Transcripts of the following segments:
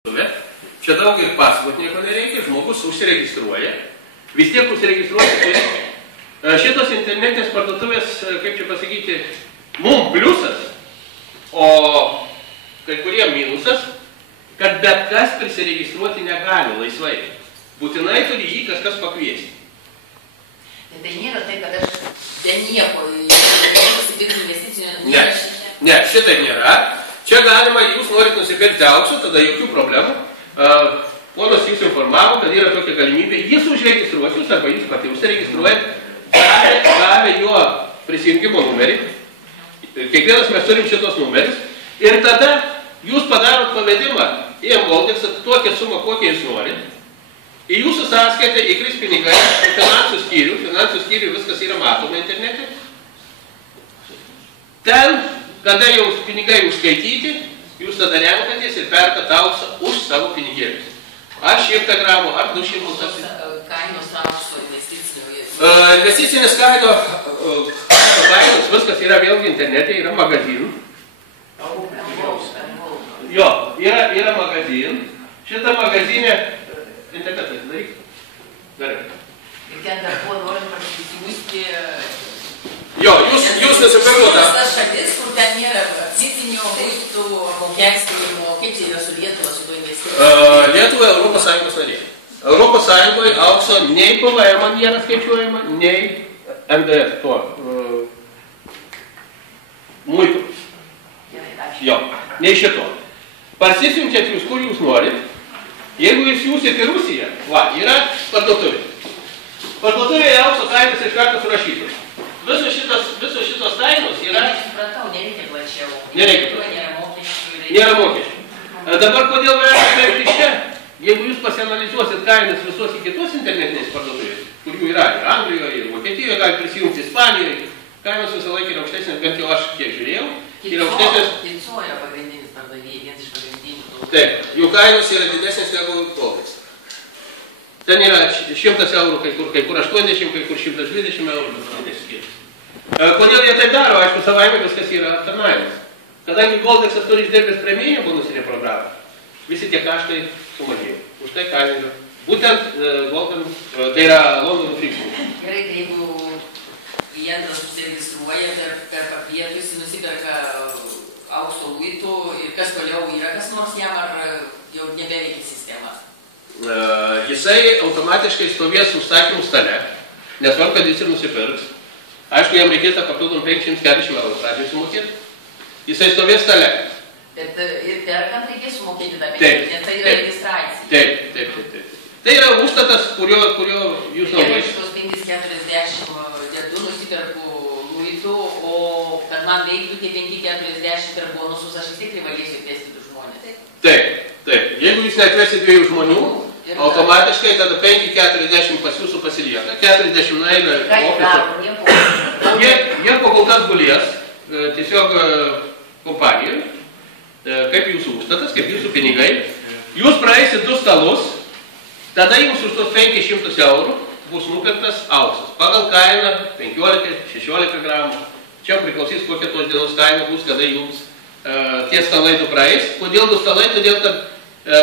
Čia daug ir pasakot nieko nereikia, žmogus užsiregistruoja, vis tiek užsiregistruoja. Šitos internetinės parduotuvės, kaip čia pasakyti, mum pliusas, o kai kurie minusas, kad bet kas prisiregistruoti negali laisvai. Būtinai turi jį kažkas pakviesti. Tai nėra tai, kad aš ten nieko, nusipirkti investicinio. Ne, šitai nėra. Čia galima, jūs norit nusipirkti auksų, tada jokių problemų. Ponas jūs informavo, kad yra tokia galimybė. Jis užregistruos jūs arba jūs pati užsiregistruojat, gavę jo prisijungimo numerį. Kiekvienas mes turim šitos numerius. Ir tada jūs padarot pavedimą į Mvoldeksą tokią sumą, kokią jūs norit. Į jūsų sąskaitę įkris pinigai, finansų skyrių viskas yra matoma internete. Ten, kada jums pinigai užskaityti, jūs tada renkatės ir perkat auksą už savo pinigėlius. Ar 100 gramų, ar 200. Kainos aukso investicinio. Investicinis kainos, viskas yra vėlgi internete, yra magazinų. Jo, yra magazinų. Šitą magazinę internetą daryk. Gerai. Ir ten dar buvo norint pasisiūsti. Jo, jūs nusipirkote. Tas šalis, kur ten nėra akcizinių, muitų, apmokestinimo, kaip čia yra su Lietuva, su to investicijų? Lietuva Europos Sąjungos narė. Europos Sąjungoje aukso nei PVM nėra skaičiuojama, nei NDS to muitų. Jo, nei šito. Parsisiunčiat jūs, kur jūs norit. Jeigu jūs siūsit į Rusiją, yra parduotuvė. Parduotuvėje aukso kainos iš karto surašytos. Visos šitos kainos yra... Supratau, nereikia plačiau. Nereikia. Nėra mokesčių. Nėra mokesčių. Dabar kodėl verta perkti čia? Jeigu jūs pasianalizuosit kainas visos į kitos internetinės parduotuvės, kur jų yra ir Anglijoje, ir Vokietijoje, gali prisijungti Ispanijoje, kainos visą laiką yra aukštesnės, bent jau aš kiek žiūrėjau. Kinco yra pagrindinis pardavėjai, vienas iš pagrindinių. Taip, jų kainos yra didesnės negu Mvoldeksas. Ten yra 100 eurų, kai kur 80, kai kur 120 eurų. Kodėl jie tai daro? Aišku, savaime viskas yra aptarnavimas. Kadangi Mvoldeksas turi išdirbęs premijinę bonusinę programą, visi tie kaštai sumažėjo. Už tai kaina yra. Būtent tai yra Londono Frikščių. Gerai, tai jeigu klientas užsiregistruoja per pakvietus, nusiperka aukso luitų ir kas toliau yra kas nors jam, ar jau nebeveikia sistema? Jisai automatiškai stovės užsakymų stale, nesvarbu, kad jis ir nusipirks. Aišku, jam reikės tą papildomą 540 eurų pradžiai sumokėti. Jisai stovės stale. Bet ir perkant reikės sumokėti tą pinigą, nes tai yra registracija. Taip. Tai yra užstatas, kurio jūs naudojate. Jeigu šitos 540 dėdų nusiperku luitų, o kad man veiktų tie 540 per bonusus, aš vis tiek privalėsiu kvesti 2 žmonės. Taip. Jeigu jūs neatvesi 2 žmonių, automatiškai tada 540 pas jūsų pasilieka, 40 eina ofisą. Jie po kol kas gulės, tiesiog kompanijoje, kaip jūsų užstatas, kaip jūsų pinigai. Jūs praeisit 2 stalus, tada jums už tos 500 eurų bus nupirktas auksas. Pagal kainą 15-16 gramų. Čia priklausys, kokia tos dienos kaina bus, kada jums tie stalai praeis. Kodėl 2 stalai? Todėl, kad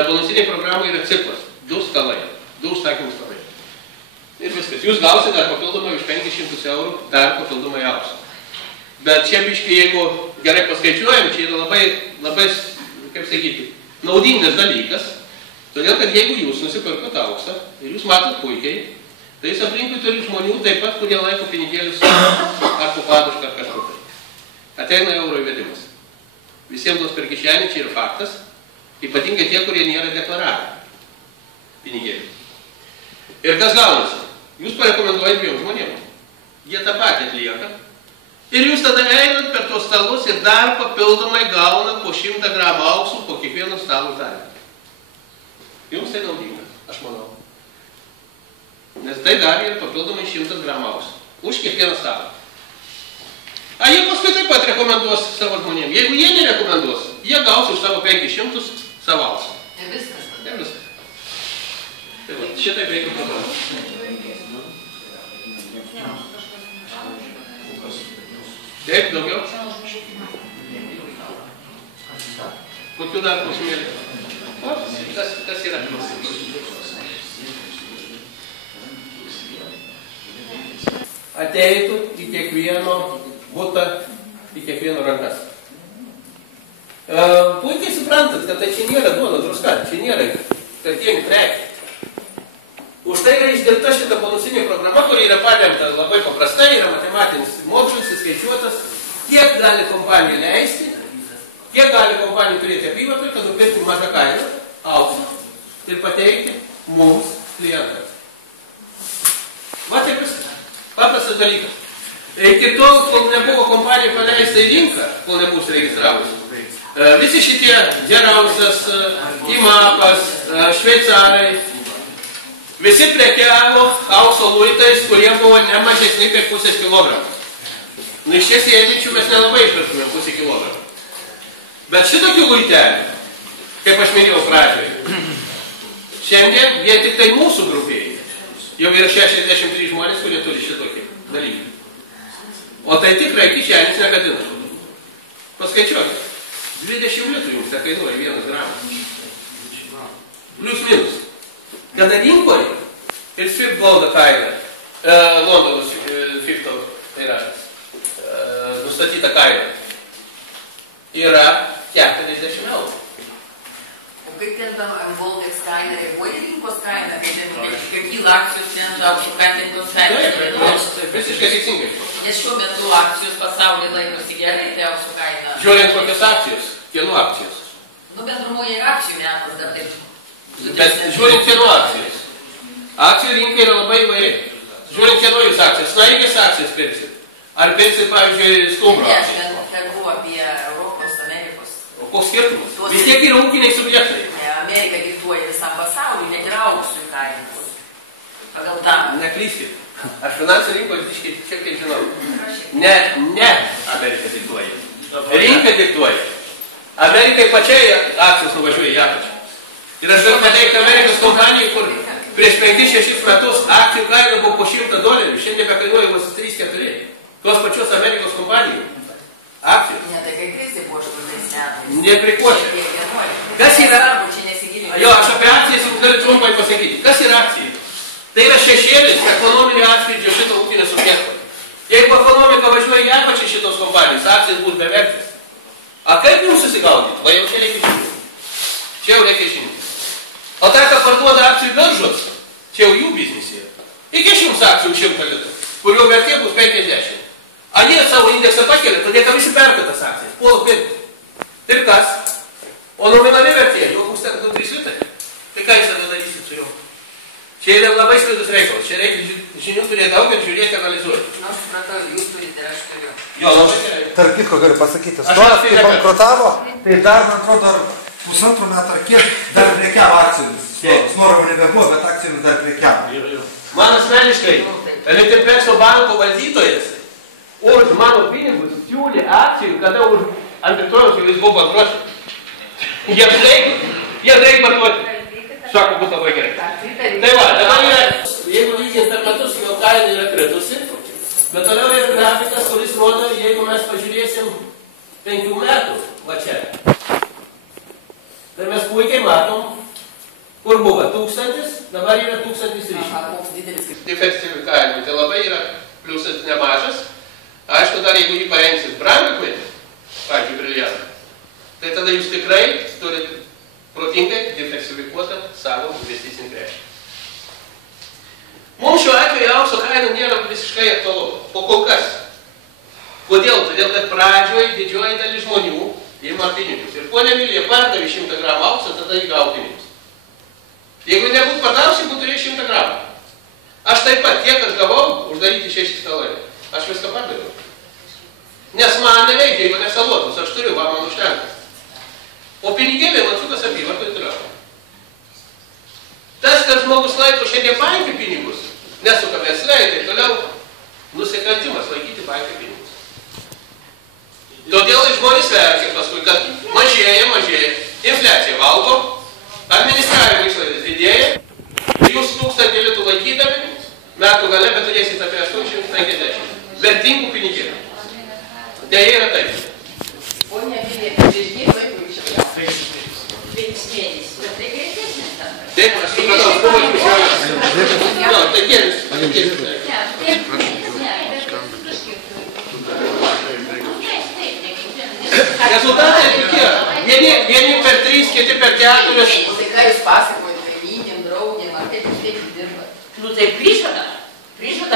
bonusinė programa yra ciklas. 2 stalai. 2 užsakymų stalai. Ir viskas. Jūs gausite dar papildomai už 500 eurų dar papildomai auksą. Bet čia biškai, jeigu gerai paskaičiuojam, čia yra labai, kaip sakyti, naudingas dalykas. Todėl, kad jeigu jūs nusipirkot auksą ir jūs matot puikiai, tai jūs aplinkui turi žmonių taip pat, kurie laiko pinigėlius ar po padušką ar kažkur tai. Ateina euro įvedimas. Visiems duos per kišenį, čia yra faktas. Ypatingai tie, kurie nėra deklaravę pinigėlių. Ir kas gaunasi? Jūs parekomenduojat 2 žmonėms. Jie tą patį atlieka. Ir jūs tada einat per tos stalus ir dar papildomai gaunat po 100 gramų auksų po kiekvieno stalo dalį. Jums tai naudinga, aš manau. Nes tai dar yra papildomai 100 gramų auksų. Už kiekvieną stalą. A jie paskui taip pat rekomenduos savo žmonėms. Jeigu jie nerekomenduos, jie gaus už savo 500 savo auksą. Ir viskas. Ir viskas. Tai va, šitaip reikia programą. Taip, daugiau? Kokių dar klausimėlių? Kas yra pliusas? Ateitų į kiekvieno butą, į kiekvieno rankas. Puikiai suprantat, kad tai čia nėra duona druska, čia nėra kasdienių prekių. Už tai yra išdirbta šita bonusinė programa, kuri yra paremta labai paprastai, yra matematinis mokslas, įskaičiuotas, kiek gali kompanija leisti, kiek gali kompanija turėti apyvartą, kad nupirkti mažą kainą, auksą ir pateikti mums klientams. Va taip viskas. Paprastas dalykas. Iki tol, kol nebuvo kompanija paleista į rinką, kol nebuvo suregistravusi, visi šitie Gerausas, Imapas, šveicarai, visi prekiavo aukso luitais, kurie buvo ne mažesni kaip 0,5 kilogramų. Nu, iš čia sėdinčių mes nelabai išpertume 0,5 kilogramų. Bet šitokių luitelių, kaip aš minėjau pradžioje, šiandien vien tik tai mūsų grupėje jau yra 63 žmonės, kurie turi šitokį dalyką. O tai tikrai kišenis negadina. Paskaičiuokit. 20 litrų jums tai kainuoja 1 gramas. Plius minus. Kada rinkoje ir Swift Golda kaina, Londonos Swifto, tai yra nustatyta kaina, yra 40 eurų. O kaip ten Voldex kaina reaguoja rinkos kaina, kaip kyla akcijos ten aukštų kainų Taip, visiškai teisingai. Nes šiuo metu akcijos pasaulyje laikosi gerai, tai aukštų kaina. Žiūrint kokios akcijos, kieno akcijos. Nu, bendrumoje ir akcijų metas dar taip. Bet žiūrint kieno akcijos. Akcijų rinka yra labai įvairi. Žiūrint kieno jūs akcijas. Snaigės akcijas pirksit. Ar pirksit, pavyzdžiui, stumbro akcijas. Ne, aš ten buvo apie Europos, Amerikos. O koks skirtumas? Vis tiek yra ūkiniai subjektai. Ne, Amerika diktuoja visam pasauliu, net ir auksų kainos. Pagal tą. Neklyskit. Aš finansų rinkoje šiek tiek žinau. Ne Amerika diktuoja. Rinka diktuoja. Amerikai pačiai akcijos nuvažiuoja į apačią. Ir aš galiu pateikti Amerikos kompanijai, kur prieš 5-6 metus akcijų kaina buvo po $100, šiandien bekainuoja vos 3-4. Tos pačios Amerikos kompanijų akcijos. Ne, tai kai krizė buvo 8 metais. Neprikošė. Kas yra? Jo, aš apie akcijas jums galiu trumpai pasakyti. Kas yra akcija? Tai yra šešėlis ekonominio atskleidžio šito ūkinio subjekto. Jeigu ekonomika važiuoja į apačią šitos kompanijos, akcijas bus bevertės. A kaip jums susigaudyti? Va jau čia reikia žinyti. Čia jau reikia žinyti. O tai, ką parduoda akcijų biržos, čia jau jų biznis yra. Iki 100 akcijų 100 litrų, kurio vertė bus 50. A jie savo indeksą pakelia, todėl kad visi perka tas akcijas. Puola pirkti. Ir kas? O nominali vertė, jau bus 3 litrai. Tai ką jūs tada darysit su juo? Čia yra labai slidus reikalas. Čia reikia žinių turėti daug ir žiūrėti, analizuoti. Na, supratau, jūs turite ir aš turiu. Jo, labai gerai. Tarp kitko galiu pasakyti, Storas, kai bankrutavo, tai dar, man atrodo, pusantrų metų ar kiek dar prekiavo akcijomis. Snoro nebebuvo, bet akcijomis dar prekiavo. Man asmeniškai, Lietuvos banko valdytojas už mano pinigus siūlė akcijų, kada už antitrojus jau jis buvo bankruotas. Jie reikia parduoti. Sako, bus labai gerai. Tai va, dabar yra, jeigu lygint per metus, jau kaina yra kritusi, bet toliau yra grafikas, kuris rodo, jeigu mes pažiūrėsim 5 metų, va čia. Tai mes puikiai matom, kur buvo 1000, dabar yra 1300. Diversifikavimui, tai labai yra pliusas nemažas. Aišku, dar jeigu jį parengsit brangakmenį, pavyzdžiui, briljantą, tai tada jūs tikrai turite protingai diversifikuotą savo investicinį krepšį. Mums šiuo atveju aukso kaina nėra visiškai aktualu. O kol kas. Kodėl? Todėl, kad pradžioje didžioji dalis žmonių ima pinigus. Ir ponia Emilija pardavė 100 gramų aukso, tada įgavo pinigus. Jeigu nebūtų pardavus, būtų turėjo 100 gramų. Aš taip pat, kiek aš gavau, uždaryti 6 stalai. Aš viską pardaviau. Nes man nereikia, jeigu nesalotus, aš turiu, man užtenka. O pinigėlė man sukas apyvartoj toliau. Tas, kad žmogus laiko šiandien bankių pinigus, nesuka versle ir taip toliau, nusikaltimas laikyti bankių pinigus. Todėl žmonės verkia paskui, kad mažėja, infliacija valgo, administravimo išlaidas didėja, jūs 1000 litų laikydami, metų gale, bet turėsit apie 850. Vertingų pinigėlių. Deja yra taip. Ponia Emilija, prieš kiek laiko jūs čia? mėnesius, bet tai greitesnės tam. Taip, aš supratau, buvo išsiaujas. Jo, tai kėlis. Rezultatai tokie. Vieni per 3, kiti per 4. Tai ką jūs pasakojate, kaimynėm, draugėm, ar taip dirbat? Nu tai prižada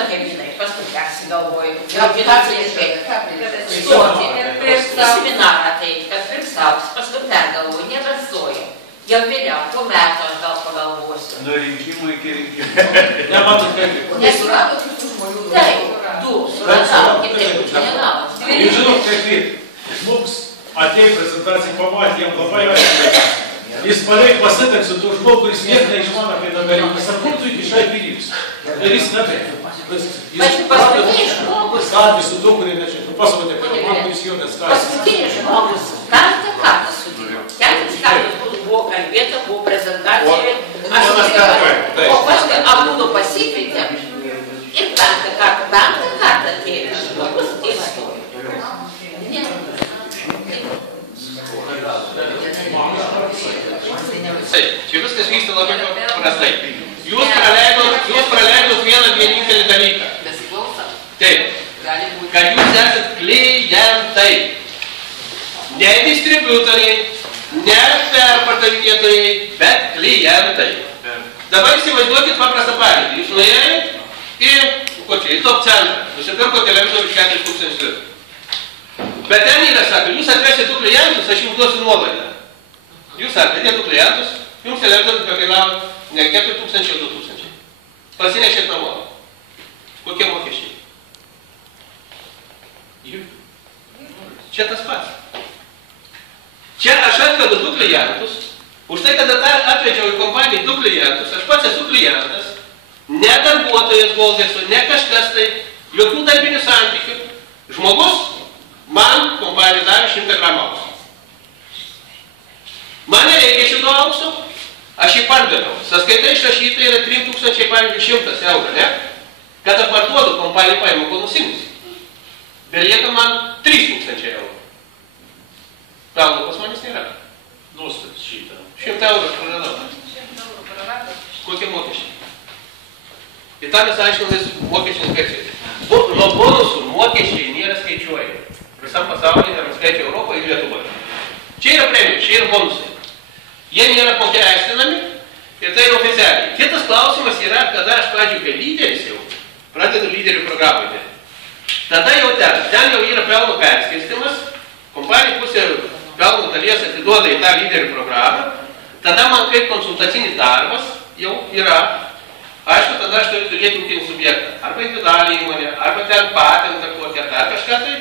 kaimynai, paskui persigalvoju. Gal agitacija stoti, seminarą tai, kad pirksaus, paskui pergalvoju, nebestoju. Jau vėliau, po metų aš gal pagalvosiu. Nuo rinkimų iki rinkimų. Nematot kaip. Nesuratot kitų žmonių. Taip, du suratau, kitaip būtų negavot. Jūs žinot, kaip mums atėjo prezentaciją pamatė, jam labai aiškiai. Jis pareik pasitek su tuo žmogu, kuris niek nežmano apie numerį. Jis kur tu iki šiai pinigus? Ir jis netai. Paskutinis žmogus. Kalbį su tuo, kurį nežinau. Pasakote, kad man kuris jau neskas. Paskutinis žmogus. Kartą sutiko. Kelis kartus buvo kalbėta, buvo prezentacija. O paskui abudu pasikvietėm. Ir penktą kartą atėjo žmogus ir stojo. Taip, čia viskas vyksta labai prastai. Jūs praleidot vieną vienintelį dalyką. Taip, kad jūs esat klientai. Ne distributoriai, ne perpardavinėtojai, bet klientai. Dabar įsivaizduokit paprastą pavyzdį. Jūs nuėjai į top centrą, nusipirko televizorių 4000 litų. Bet ten yra, sako, jūs atvesit tų klientus, aš jums duosiu nuolaidą. Jūs atvedėt tų klientus, jums televizorius pakainavo ne 4000, o 2000. Pasinešėt namo. Kokie mokesčiai? Čia tas pats. Čia aš atvedu 2 klientus, už tai, kad atvedžiau į kompaniją 2 klientus, aš pats esu klientas, ne darbuotojas Goldeso, ne kažkas tai, jokių darbinių santykių. Žmogus man kompanija davė 100 gramų aukso. Man nereikia šito aukso, aš jį pardaviau. Sąskaita išrašyta yra 3100 eurų, ne? Kada parduodu, kompanija paima bonusimus. Belieka man 3000 eurų. Pelno pas manęs nėra. Nuostat šitą. 100 eurų aš praradau. Kokie mokesčiai? Ir tą mes aiškinamės mokesčių inspekcijai. Nuo bonusų mokesčiai nėra skaičiuojami. Visam pasaulyje yra skaičiai Europoje ir Lietuvoje. Čia yra premijos, čia yra bonusai. Jie nėra apmokestinami ir tai yra oficialiai. Kitas klausimas yra, kada aš pradžiu, kai lyderis jau pradedu lyderių programą. Tada jau ten jau yra pelno perskirstimas, kompanija pusė pelno dalies atiduoda į tą lyderių programą, tada man kaip konsultacinis darbas jau yra. Aišku, tada aš turiu turėti ūkinį subjektą. Arba individualią įmonę, arba ten patentą kokią, ar kažką tai.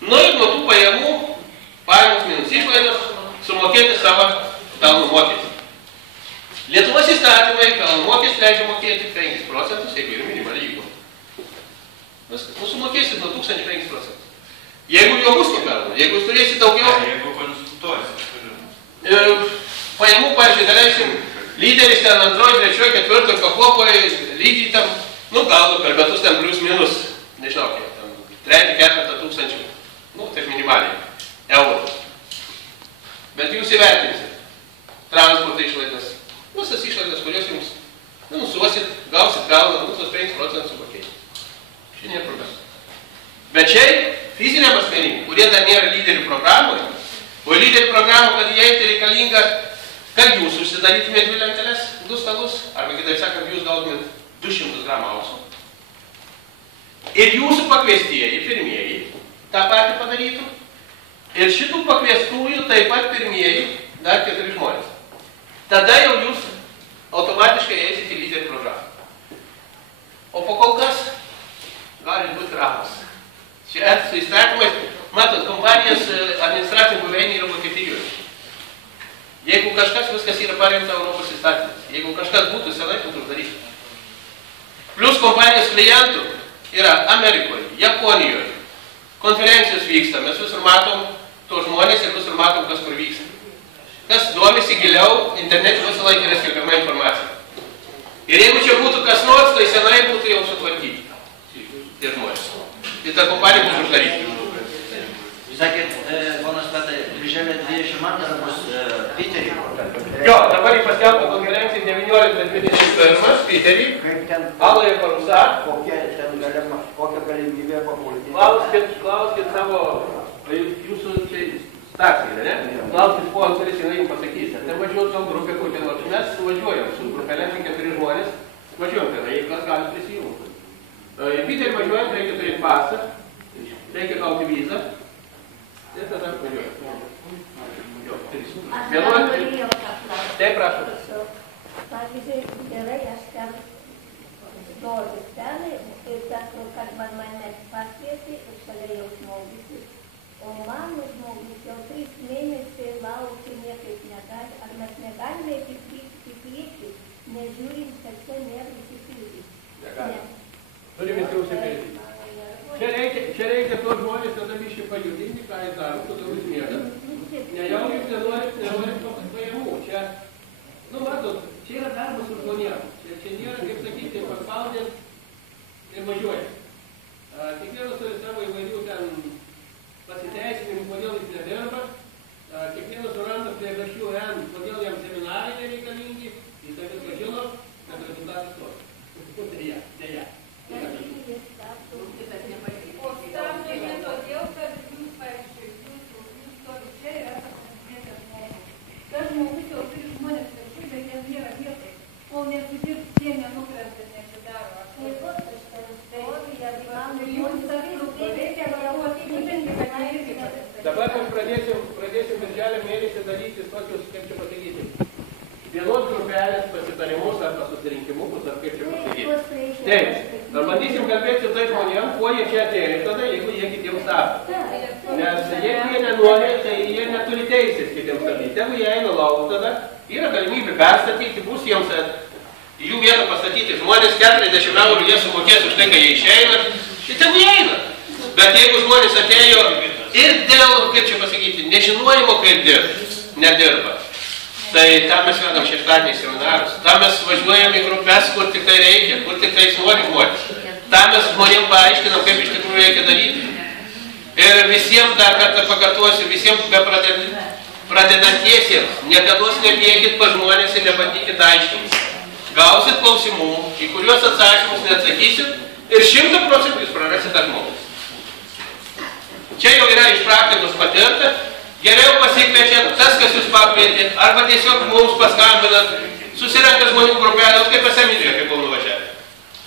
Nu ir nuo tų pajamų, pajamos minus išlaidos, sumokėti savo pelno mokestį. Lietuvos įstatymai pelno mokestį leidžia mokėti 5%, jeigu ir minimaliai įmonė. Viskas, nu sumokėsit nuo 1005%. Jeigu jau bus to pelno, jeigu jūs turėsit daugiau... Jeigu konsultuosit. Pajamų, pavyzdžiui, daleisim, lyderis ten 2, 3, 4 pakopoje, lygiai tam, nu gal per metus ten plius minus, nežinau kiek, 3-4 tūkstančių, nu taip minimaliai, eurų. Bet jūs įvertinsit transporto išlaidas, visas išlaidas, kurios jums, nu, nusuosit, gausit pelną, nu, tos 5% sumokėsit. Šiandien problema. Bet šiaip fiziniam asmenim, kurie dar nėra lyderių programoje, o lyderių programų, kad įeiti reikalinga, kad jūs užsidarytumėt 2 lenteles, 2 stalus, arba kitaip sakant, jūs gautumėt 200 gramų aukso. Ir jūsų pakviestieji, pirmieji, tą patį padarytų. Ir šitų pakviestųjų taip pat pirmieji, dar 4 žmonės. Tada jau jūs automatiškai eisite į lyderių programą. O po kol kas gali būti ramas. Čia su įstatymais, matot, kompanijos administracijų buveinė yra Vokietijoje. Jeigu kažkas, viskas yra paremta Europos įstatymais. Jeigu kažkas būtų, senai būtų uždaryti. Plius kompanijos klientų yra Amerikoje, Japonijoje. Konferencijos vyksta, mes visur matom to žmonės ir visur matom, kas kur vyksta. Kas domisi giliau, internete visą laiką yra skelbiama informacija. Ir jeigu čia būtų kas nors, tai senai būtų jau sutvarkyti. Ir žmonės. Ir ta kompanija būtų uždaryti. Jūs sakėt, ponas Petai, Birželio 22 bus Piterį. Jo, dabar jį paskelbta konferencija 19-21 Piterį. Aloje Parusa. Kokia galimybė papulti? Klauskit savo, jūsų čia stacija, ne? Klauskit sponsoris, jinai jums pasakys. Tai važiuot savo grupė kokią nors. Mes važiuojam su grupelė, 4 žmonės. Važiuojam tenai, jeigu kas gali prisijungti. Į Piterį važiuojant, reikia turėti pasą, reikia gauti vizą. Ir tada važiuojam. Aš norėjau tą klausimą. Taip, prašau. Pavyzdžiui, gerai, aš ten stoviu tenai ir sakau, kad man mane pakvietė ir šalia jau žmogus. O mano žmogus jau 3 mėnesiai laukia, niekaip negali. Ar mes negalime į priekį, nežiūrint, kad čia nėra įsipildyti? Negalime. Turime įsipildyti. Čia reikia tos žmonės tada biškai pajudinti, ką jis daro, tada jūs mėgat. Nejaukit, nenorit pajamų. Čia, nu matot, čia yra darbas su žmonėm. Čia nėra, kaip sakyti, paspaudėt ir važiuojat. Kiekvienas turi savo įvairių ten pasiteisinimų, kodėl jis nedirba. Kiekvienas suranda priežasčių, kodėl jam seminarai nereikalingi. Jis tai viską žino, kad rezultatas toks. Deja. O stabdo ne todėl, kad jūs, pavyzdžiui, jūs stovi čia ir esate konkrečias žmogus. Tas žmogus jau turi žmonės viršui, bet jie nėra vietai. Kol nesudirbs, jie nenukrenta, nesidaro. Taip pat aš ten stovi, jie gyvena. Jums tas trūko, reikia galvoti, ypatingai, kad neirgi patys. Dabar mes pradėsim birželio mėnesį darytis tokius, kaip čia pasakyti, vienos grupelės pasitarimus arba susirinkimukus, ar kaip čia pasakyti. Taip, dar bandysim kalbėti su tai žmonėm, kuo jie čia atėjo, tada jeigu jie kitiems stabdo. Nes jeigu jie nenori, tai jie neturi teisės kitiems stabdyti. Jeigu jie eina lauk, tada yra galimybė perstatyti, bus jiems jų vietą pastatyti. Žmonės 40 eurų jie sumokės už tai, kai jie išeina, tai tegu jie eina. Bet jeigu žmonės atėjo ir dėl, kaip čia pasakyti, nežinojimo, kaip nedirba. Tai tam mes vedam šeštadienį seminarus, tam mes važiuojam į grupės, kur tik tai reikia, kur tik tai nori žmonės. Tam mes žmonėm paaiškinam, kaip iš tikrųjų reikia daryti. Ir visiems dar kartą pakartosiu, visiems be pradedantiesiems, niekados nebėkit pas žmonės ir nebandykit aiškinti. Gausit klausimų, į kuriuos atsakymus neatsakysit ir 100% jūs prarasit tą žmogus. Čia jau yra iš praktikos patirta. Geriau pasikviečiat tas, kas jūs pakvietė, arba tiesiog mums paskambinat, susirenka žmonių grupelės, kaip Esemidrijoje, kaip buvo nuvažiavę.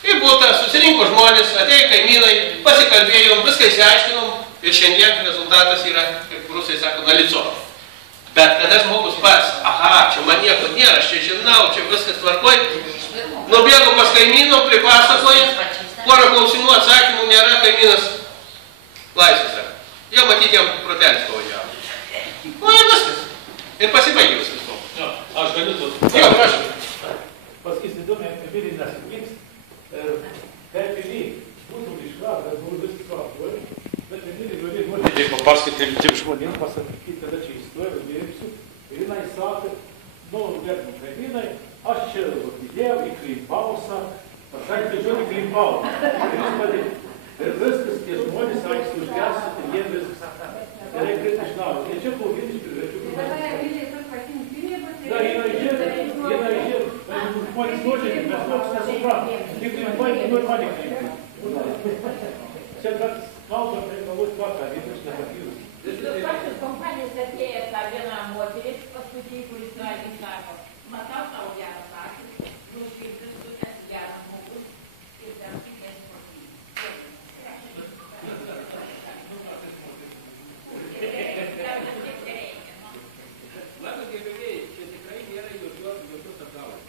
Kaip būtų, susirinko žmonės, atėjo kaimynai, pasikalbėjom, viską išsiaiškinom ir šiandien rezultatas yra, kaip rusai sako, nalico. Bet kada žmogus pats, aha, čia man nieko nėra, aš čia žinau, čia viskas tvarkoj, nubėgo pas kaimyną, pripasakoja, porą klausimų atsakymų nėra, kaimynas laisvas. Jau matyti, jam protelis pavažiavo. Nu ir viskas. Ir pasibaigė viskas to. Jo, aš galiu to. Jo, prašau. Pasakysiu įdomiai, apie pilį nesakys. Per pilį būtų iškrat, bet buvo viskas kvapuoja. Bet pilį gali nuotėdžiai papasakyti tiem žmonėm, pasakyti, tada čia įstoja, dirbsiu. Ir jinai sakė, nu, gerbim kaimynai, aš čia įdėjau į klimpausą, pasakyti žodį klimpau. Ir jūs padėti. Ir viskas, tie žmonės sakys, užgersit ir jie viskas. Gerai, kaip išnavo. Ir čia buvo vienas priežasčių. Dabar Emilija turi pasiimti pinigus. Da, jie žiūrė. Žmonės nuožiūrė, mes toks nesuprantam. Tik klimpai, nori klimpai. Čia kartais kalbam, tai galbūt tvarką, vienas nepatyrus. Jūs pačios kompanijos atėjo tą vieną moterį, paskutinį, kuris nuėdį sako, matau tau gerą sakį, nuškirtis tu esi geras žmogus ir ten tik esi protingas. Matot, gerbėjai, čia tikrai nėra jokios apgaulės.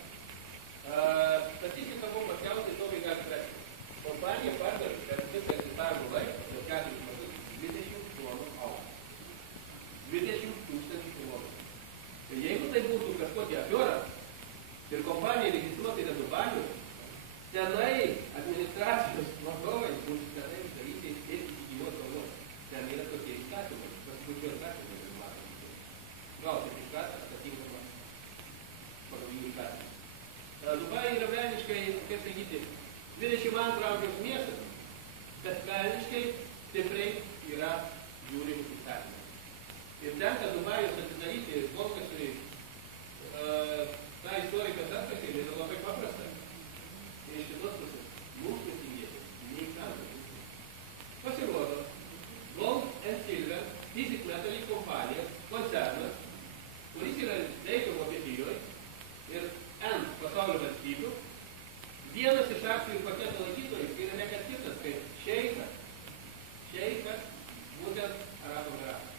Statistika buvo paskelbta to vaiką spręsti. Kompanija pardavė per visą egzistavimo laiką, jau 4 metus, 20 tonų auksų. 20 000 kilogramų. Tai jeigu tai būtų kažkokia afiora ir kompanija registruota yra Dubajuje, tenai administracijos vadovai bus tenai daryti ir įsigijuoti galvos. Ten yra tokie įstatymai, paskučių įstatymai. Gauti sertifikatą atitinkamą pagal jų įstatymą. Dubajai yra velniškai, kaip sakyti, 22 amžiaus miestas, bet velniškai stipriai yra žiūrimus įstatymai. Ir tenka Dubajus atidaryti Volkasui tą istoriką atkasėlį, yra labai paprasta. Ir iš kitos pusės, mums netingėti, nei kam. Pasirodo, Gold & Silver Physic Metal kompanija, koncernas, kuris yra veikia Vokietijoje ir N pasaulio valstybių, vienas iš akcijų paketo laikytojų yra ne kas kitas, kaip šeikas, būtent Arabų Emiratai.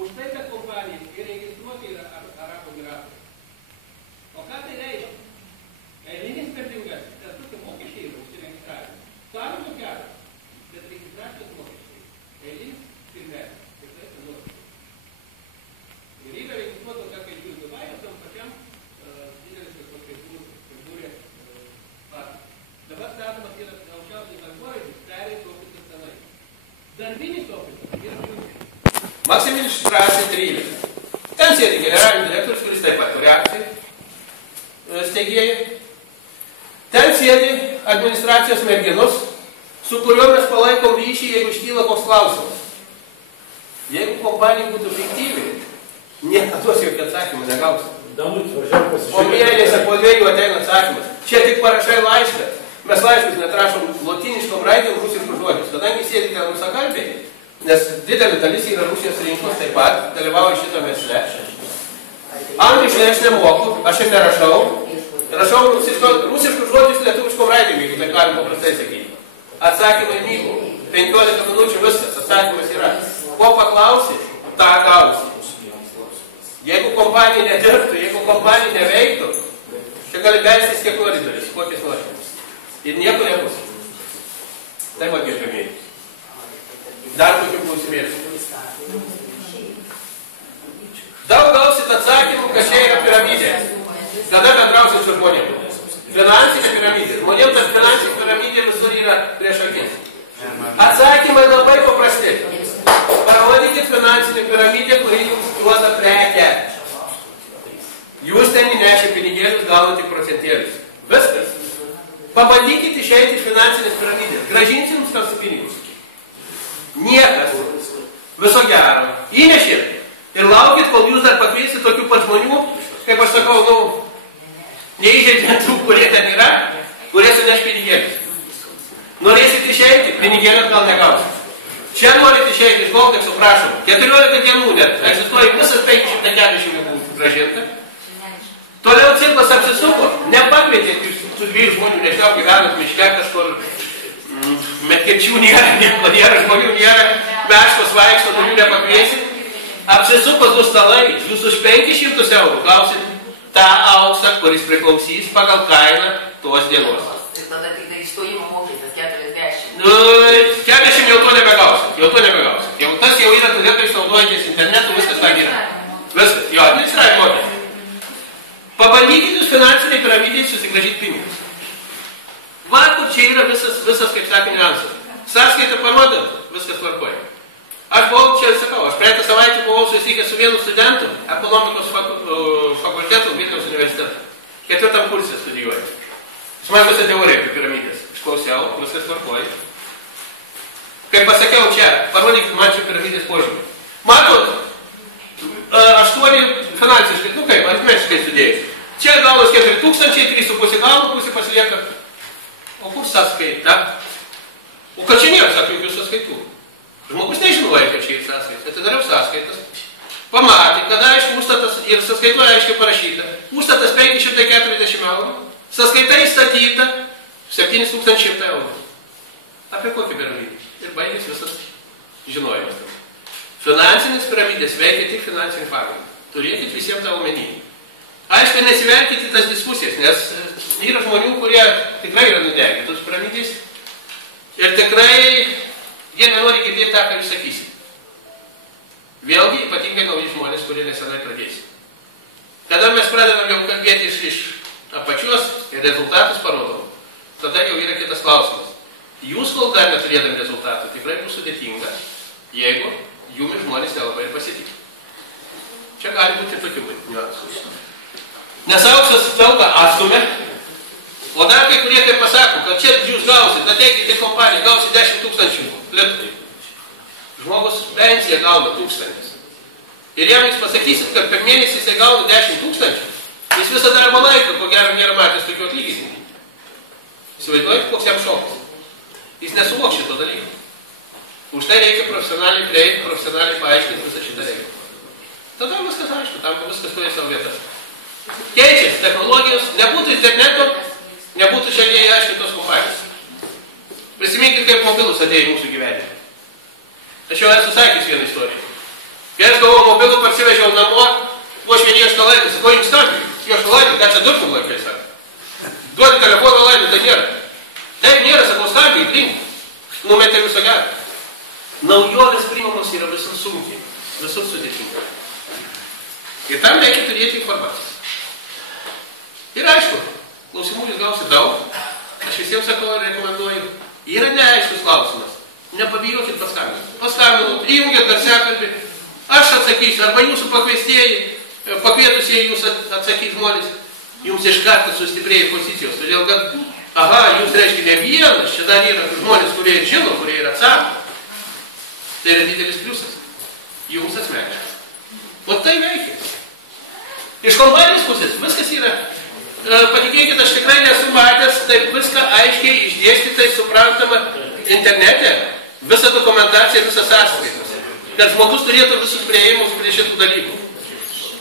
Už tai, kad kompanija įregistruoti yra Arabų Emiratai. O ką tai reiškia? Eilinis sprendimas, tas tokie mokesčiai yra užsiregistravimas. Sąlygų kelias, bet registracijos mokesčiai. Eilinis pirmelis. Ir tai senuotis. Ir yra registruota, kaip jūs Dubajus, tam pačiam didelis kažkoks kaip būrė patys. Dabar statomas yra aukščiausiai darbuojantis, perėjai ofisas tenai. Darbinis ofisas yra Briuselėje. Maksimilis Štrasė 13. Ten sėdi generalinis direktorius, kuris taip pat turi akcijų steigėjai. Ten sėdi administracijos merginos, su kuriuo mes palaikom ryšį, jeigu iškyla koks klausimas. Jeigu kompanija būtų fiktyviai, niekados jokio atsakymą negausim. O mėnesį po 2 ateina atsakymas. Čia tik parašai laišką. Mes laiškus netrašom lotiniškom raidėm rusiškus žodžius. Kadangi sėdi ten rusakalbiai, nes didelė dalis yra Rusijos rinkos, taip pat dalyvauja šito versle. Angliškai aš nemoku, aš ir nerašau. Rašau rusiškus žodžius lietuviškom raidėm, jeigu taip galim paprastai sakyti. Atsakymai mygu. 15 minučių viskas, atsakymas yra. Ko paklausi, tą gausi. Jeigu kompanija nedirbtų, jeigu kompanija neveiktų, čia gali belstis kiek nori dalis, kokiais nori. Ir nieko nebus. Tai va gerbiamieji. Dar tokių klausimėlių. Daug gausit atsakymų, kad čia yra piramidė. Tada bendrausit su žmonėm. Finansinė piramidė. Žmonėm tas finansinė piramidė visur yra prieš akis. Atsakymai labai paprasti. Parodykit finansinę piramidę, kuri jums duoda prekę. Jūs ten įnešę pinigėlius, gaunate procentėlius. Viskas. Pabandykit išeiti iš finansinės piramidės. Grąžinsit jums tos pinigus. Niekas. Viso gero. Įnešit ir laukit, kol jūs dar pakviesit tokių pat žmonių, kaip aš sakau, neįžeidžiant tų, kurie ten yra, kurie suneš pinigėlius. Norėsit išeiti, pinigėlius gal negausit. Čia norit išeiti iš komplekso, prašom. 14 dienų net. Egzistuoja visas 540 dienų grąžinta. Toliau ciklas apsisuko. Nepakvietėt jūs tų 2 žmonių, nežinau, gyvenat miške kažkur. Metkirčių nėra, žmonių nėra. Meškos vaikšto, tokių nepakviesit. Apsisuko 2 stalai. Jūs už 500 eurų gausit tą auksą, kuris priklausys pagal kainą tos dienos. Ir tada tik tai išstojimo mokestis 40. 40 jau to nebegausit. Jau tas jau yra todėl, kai išnaudojantis internetu, viskas tą yra. Viskas. Jo, administravimo mokestis. Pabandykit jūs finansiniai piramidėje susigrąžyti pinigus. Va, kur čia yra visas kaip sakė, niuansas. Sąskaitą parodat, viskas tvarkoja. Aš buvau čia, sakau, aš praeitą savaitę buvau susitikęs su vienu studentu, ekonomikos fakultetu Vilniaus universitetu. 4 kursė studijuoju. Jis man visą teoriją apie piramidės. Išklausiau, viskas tvarkoja. Kaip pasakiau čia, parodykit man čia piramidės požymį. Matot, 8 finansiškai, kaip, aritmetiškai sudėjus. Čia gaunas 4000, 3,5 gaunų, pusė pasilieka. O kur sąskaita? O kad čia nėra, sako, jokių sąskaitų. Žmogus nežinoja, kad čia yra sąskaitas. Atidariau sąskaitas. Pamatė, kada aišku, užstatas ir sąskaitoje aiškiai parašyta. Užstatas 540 eurų. Sąskaita įstatyta 7100 eurų. Apie kokį piramidę? Ir baigės visas žinojimas. Finansinės piramidės veikia tik finansinį pagrindą. Turėkit visiems tą omeny. Aišku, nesivelkit į tas diskusijas, nes yra žmonių, kurie tikrai yra nudegę tos piramidės ir tikrai jie nenori girdėti tą, ką jūs sakysit. Vėlgi, ypatingai nauji žmonės, kurie nesenai pradėsit. Kada mes pradedam jau kalbėti iš apačios ir rezultatus parodom, tada jau yra kitas klausimas. Jūs, kol dar neturėdami rezultatų, tikrai bus sudėtinga, jeigu jumi žmonės nelabai ir pasitikė. Čia gali būti ir tokių niuansų. Nes auksas telką atstumė, o dar kai kurie taip pasako, kad čia jūs gausit, ateikite į kompaniją, gausit 10 000 litų. Žmogus pensiją gauna 1000. ir jam jūs pasakysit, kad per mėnesį jisai gauna 10 000, jis visą darbo laiką, ko gero nėra matęs tokių atlyginimų. Įsivaizduojate, koks jam šokas. Jis nesuvoks šito dalyko. Už tai reikia profesionaliai prieiti, profesionaliai paaiškinti visą šitą reikalą. Tada viskas aišku, tam viskas turi savo vietas. Keičiasi technologijos, nebūtų interneto, nebūtų šiandien aiškintos kompanijos. Prisiminkit, kaip mobilus atėjo į mūsų gyvenimą. Aš jau esu sakęs vieną istoriją. Kai aš gavau mobilų, parsivežiau namo, buvo švieni ieško laiką, sakau, jums stambiai, ieško laiką, ką čia durtum laikai, sako. Duodi telefoną laimę, tai nėra. Taip, nėra, sakau, stambiai, priimk. Numetė visą gerą. Naujovės priimamos yra visur sunkiai, visur sudėtingai. Ir tam reikia turėti informaciją. Ir aišku, klausimų jūs gausit daug. Aš visiems sakau ir rekomenduoju. Yra neaiškus klausimas. Nepabijokit paskambinti. Paskambinot, įjungėt garsiakalbį. Aš atsakysiu, arba jūsų pakvietusieji jūs atsakys žmonės. Jums iš karto sustiprėja pozicijos. Todėl, kad, jūs reiškia ne vienas, čia dar yra žmonės, kurie žino, kurie yra atsako. Tai yra didelis pliusas. Jums asmeniškai. O tai veikia. Iš kompanijos pusės viskas yra. Patikėkit, aš tikrai nesu matęs, taip viską aiškiai išdėstytai, suprantama internete, visą dokumentaciją, visą sąskaitas. Kad žmogus turėtų visus prieimus prie šitų dalykų.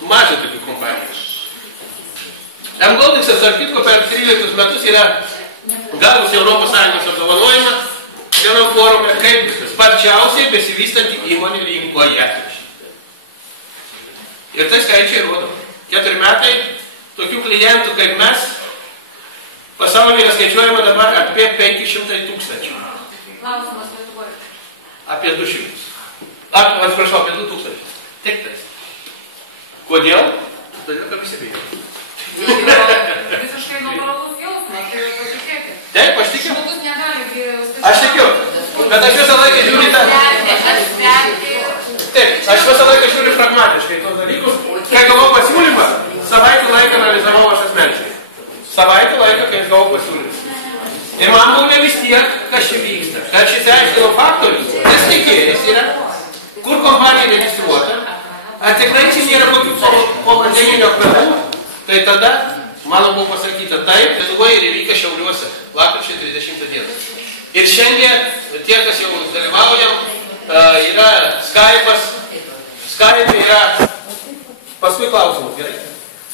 Mažai tokių kompanijų. M-Goldiksas, ar kitko, per 13 metus yra gavus Europos Sąjungos apdovanojimą vienam forume, kaip sparčiausiai besivystanti įmonė rinkoje. Ir tai skaičiai rodo. 4 metai tokių klientų kaip mes pasaulyje skaičiuojama dabar apie 500 000. Klausimas Lietuvoje. Apie 200. Atsiprašau, apie 2000. Tik tai. Kodėl? Todėl, kad visi bijo. Visiškai normalus jausmas, tai patikėkit. Taip, aš tikiu. Žmogus negali... Aš tikiu. Bet aš visą laiką žiūriu tą... Taip, aš visą laiką žiūriu pragmatiškai tos dalykus. Kai gavau pasiūlymą, savaitę laiką analizavau aš asmeniškai. Savaitę laiką, kai aš gavau pasiūlymus. Ir man buvo vis tiek, kas čia vyksta. Kad šis aiškino faktorius, nes teikėjas yra, kur kompanija registruota, ar tikrai čia nėra kokių povandeninio kravų, tai tada, mano buvo pasakyta, taip, Lietuvoje ir įvykę Šiauliuose, lapkričio 30 dieną. Ir šiandien, tie, kas jau dalyvaujam, yra Skype'as, Skype yra, paskui klausimus, gerai?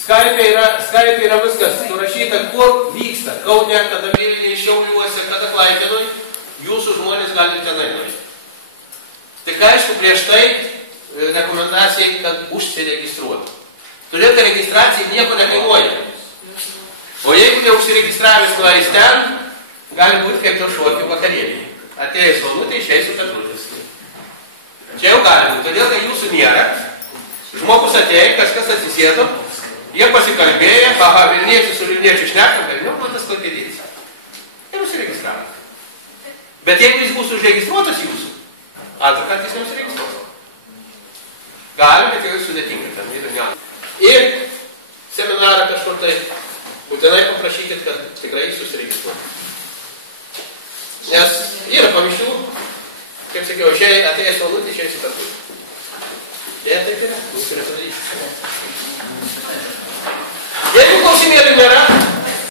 Skype yra viskas surašyta, kur vyksta, Kaune, kada Vilniuje, Šiauliuose, kada Klaipėdoje, jūsų žmonės gali tenai nueiti. Tik aišku, prieš tai rekomendacijai, kad užsiregistruotų. Todėl, kad registracija nieko nekainuoja. O jeigu neužsiregistravęs nueis ten, gali būti kaip to šokių vakarėlį. Atėjus Saulutė, išeis su Petrutis. Čia jau gali būti, todėl, kad jūsų nėra. Žmogus atėjo, kažkas atsisėdo, jie pasikalbėjo, Vilniečių su Vilniečių šnekam, bet man tas klaidėlis. Ir užsiregistravo. Bet jeigu jis bus užregistruotas jūsų, antrą kartą jis neužsiregistruotas. Gali, bet jau sudėtinga, tam yra ne. Ir seminarą kažkur tai būtinai paprašykit, kad tikrai susiregistruotų. Nes yra pamiščių, kaip sakiau, atėjęs Saulutė, išeis į Petrutis. Taip yra, mūsų nepadarys. Jeigu